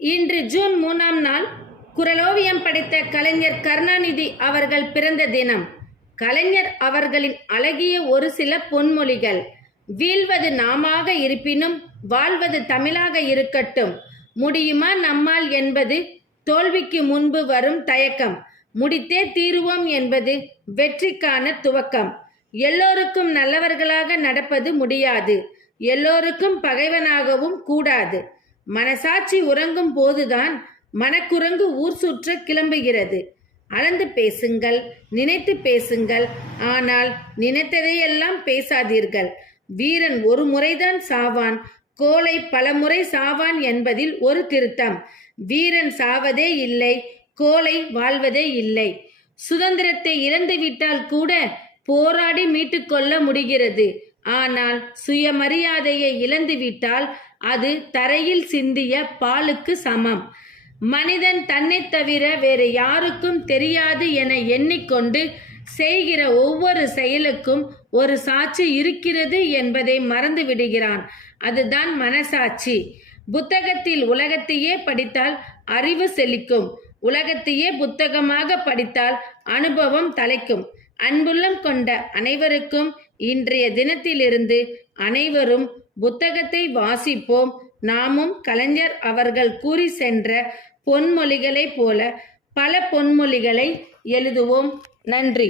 இன்று ஜூன் 3ஆம் நாள் குறளோவியம் படைத்த கலைஞர் கருணாநிதி அவர்கள் பிறந்த தினம். கலைஞர் அவர்களின் அழகிய ஒரு சில பொன்மொழிகள். வீழ்வது நாமாக இருப்பினும் வாழ்வது தமிழாக இருக்கட்டும். முடியுமா நம்மால் என்பது தோல்விக்கு முன்பு வரும் தயக்கம். முடித்தே தீருவோம் என்பது வெற்றிக்கான துவக்கம். எல்லோருக்கும் நல்லவர்களாக நடப்பது முடியாது. எல்லோருக்கும் பகைவனாகவும் கூடாது. மனசாட்சி உறங்கும் போதுதான் மனக்குரங்கு ஊர் சுற்ற கிளம்புகிறது. அளந்து பேசுங்கள், நினைத்து பேசுங்கள், ஆனால் நினைத்ததையெல்லாம் பேசாதீர்கள். வீரன் ஒரு முறைதான் சாவான், கோழை பலமுறை சாவான் என்பதில் ஒரு திருத்தம். வீரன் சாவதே இல்லை, கோழை வாழ்வதே இல்லை. சுதந்திரத்தை இழந்துவிட்டால் கூட போராடி மீட்டுக்கொள்ள முடிகிறது. ஆனால் சுயமரியாதையை இழந்துவிட்டால் அது தரையில் சிந்திய பாலுக்கு சமம். மனிதன் தன்னை தவிர வேறு யாருக்கும் தெரியாது என எண்ணிக்கொண்டு செய்கிற ஒவ்வொரு செயலுக்கும் ஒரு சாட்சி இருக்கிறது என்பதை மறந்து விடுகிறான். அதுதான் மனசாட்சி. புத்தகத்தில் உலகத்தையே படித்தால் அறிவு செழிக்கும். உலகத்தையே புத்தகமாக படித்தால் அனுபவம் தலைக்கும். அன்புள்ளம் கொண்ட அனைவருக்கும் இன்றைய தினத்திலிருந்து அனைவரும் புத்தகத்தை வாசிப்போம். நாமும் கலைஞர் அவர்கள் கூறி சென்ற பொன்மொழிகளைப் போல பல பொன்மொழிகளை எழுதுவோம். நன்றி.